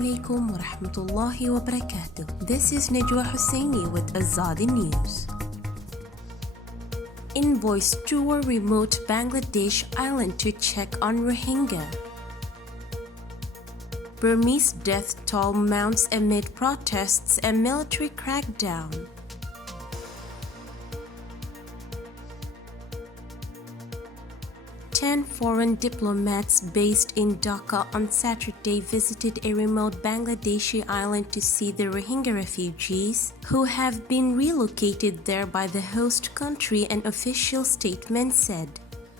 alaikum wa rahmatullahi wa barakatuh. This is Najwa Hussaini with Azadi News. Envoys tour remote Bangladesh island to check on Rohingya. Burmese death toll mounts amid protests and military crackdown. 10 foreign diplomats based in Dhaka on Saturday visited a remote Bangladeshi island to see the Rohingya refugees who have been relocated there by the host country, an official statement said.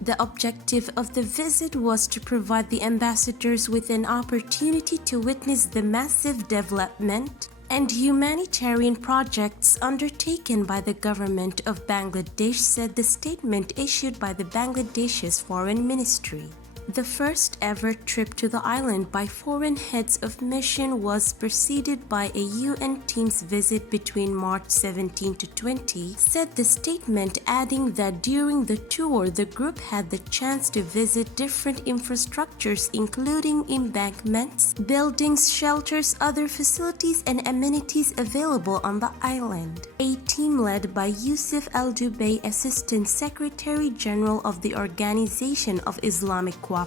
The objective of the visit was to provide the ambassadors with an opportunity to witness the massive development and humanitarian projects undertaken by the government of Bangladesh, said the statement issued by the Bangladesh's foreign ministry. The first ever trip to the island by foreign heads of mission was preceded by a UN team's visit between March 17 to 20, said the statement, adding that during the tour the group had the chance to visit different infrastructures including embankments, buildings, shelters, other facilities and amenities available on the island. A team led by Yusuf Al-Dubey, Assistant Secretary General of the Organization of Islamic Cooperation,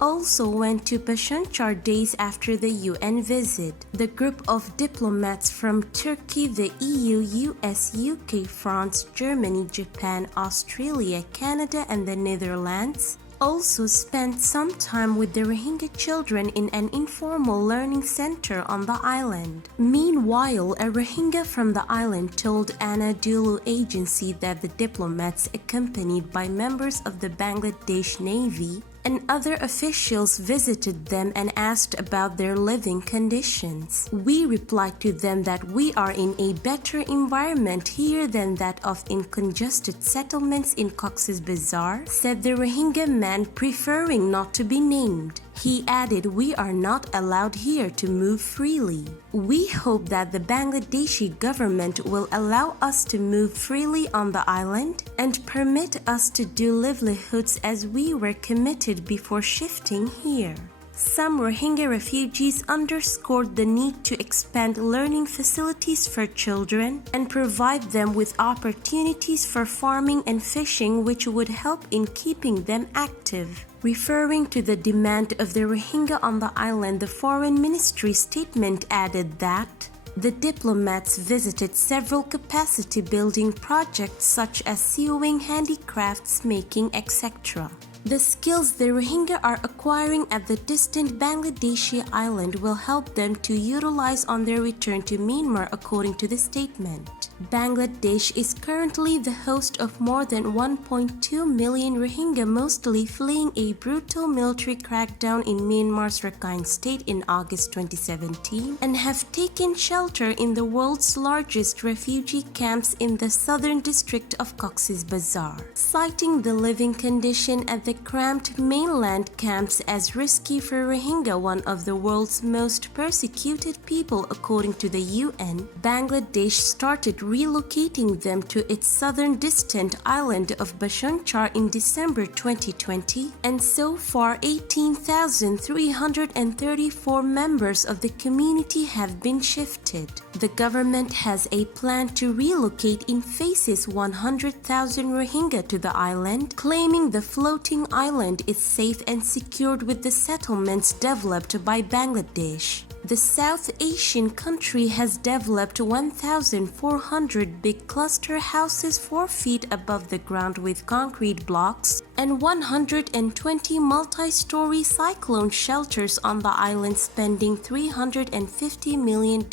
also went to Bashanchar days after the UN visit. The group of diplomats from Turkey, the EU, US, UK, France, Germany, Japan, Australia, Canada and the Netherlands also spent some time with the Rohingya children in an informal learning center on the island. Meanwhile, a Rohingya from the island told Anadolu agency that the diplomats, accompanied by members of the Bangladesh Navy and other officials, visited them and asked about their living conditions. We replied to them that we are in a better environment here than that of in congested settlements in Cox's Bazar, said the Rohingya man, preferring not to be named. He added, "We are not allowed here to move freely. We hope that the Bangladeshi government will allow us to move freely on the island and permit us to do livelihoods as we were committed before shifting here." Some Rohingya refugees underscored the need to expand learning facilities for children and provide them with opportunities for farming and fishing, which would help in keeping them active. Referring to the demand of the Rohingya on the island, the foreign ministry statement added that the diplomats visited several capacity building projects such as sewing, handicrafts making, etc. The skills the Rohingya are acquiring at the distant Bangladeshi island will help them to utilize on their return to Myanmar, according to the statement. Bangladesh is currently the host of more than 1.2 million Rohingya, mostly fleeing a brutal military crackdown in Myanmar's Rakhine State in August 2017, and have taken shelter in the world's largest refugee camps in the southern district of Cox's Bazar. Citing the living condition at the cramped mainland camps as risky for Rohingya, one of the world's most persecuted people according to the UN, Bangladesh started relocating them to its southern distant island of Bashanchar in December 2020, and so far 18,334 members of the community have been shifted. The government has a plan to relocate in phases 100,000 Rohingya to the island, claiming the floating island is safe and secured with the settlements developed by Bangladesh. The South Asian country has developed 1,400 big cluster houses 4 feet above the ground with concrete blocks and 120 multi-story cyclone shelters on the island, spending $350 million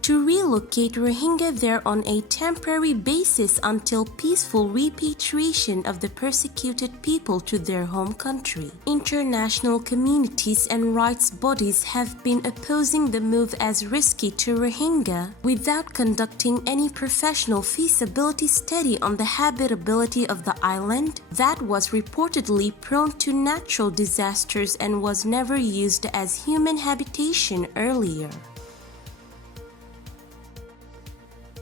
to relocate Rohingya there on a temporary basis until peaceful repatriation of the persecuted people to their home country. International communities and rights bodies have been opposing the move as risky to Rohingya without conducting any professional feasibility study on the habitability of the island that was reportedly prone to natural disasters and was never used as human habitation earlier.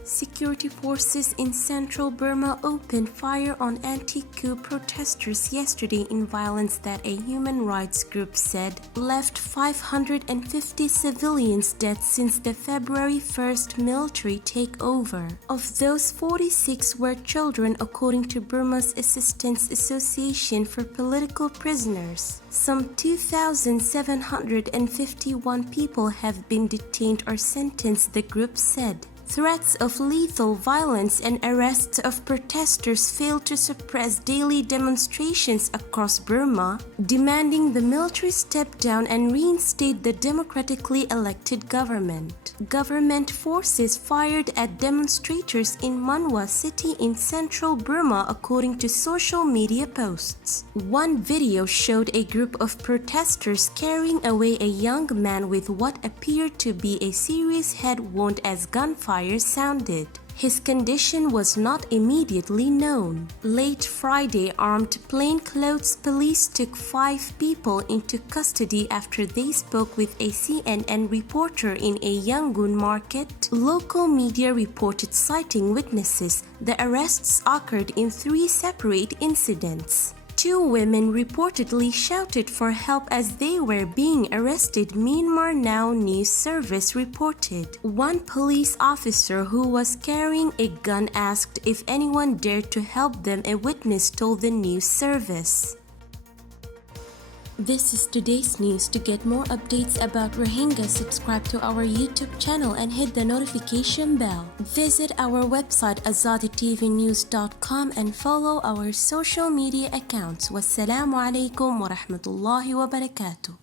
Security forces in central Burma opened fire on anti-coup protesters yesterday in violence that a human rights group said left 550 civilians dead since the February 1st military takeover. Of those, 46 were children, according to Burma's Assistance Association for Political Prisoners. Some 2,751 people have been detained or sentenced, the group said. Threats of lethal violence and arrests of protesters failed to suppress daily demonstrations across Burma, demanding the military step down and reinstate the democratically elected government. Government forces fired at demonstrators in Manwa city in central Burma, according to social media posts. One video showed a group of protesters carrying away a young man with what appeared to be a serious head wound as gunfire sounded. His condition was not immediately known. Late Friday, armed plainclothes police took 5 people into custody after they spoke with a CNN reporter in a Yangon market. Local media reported citing witnesses. The arrests occurred in 3 separate incidents. 2 women reportedly shouted for help as they were being arrested, Myanmar Now News Service reported. One police officer who was carrying a gun asked if anyone dared to help them, a witness told the news service. This is today's news. To get more updates about Rohingya, subscribe to our YouTube channel and hit the notification bell. Visit our website azaditvnews.com and follow our social media accounts. Wassalamu alaikum wa rahmatullahi wa barakatuh.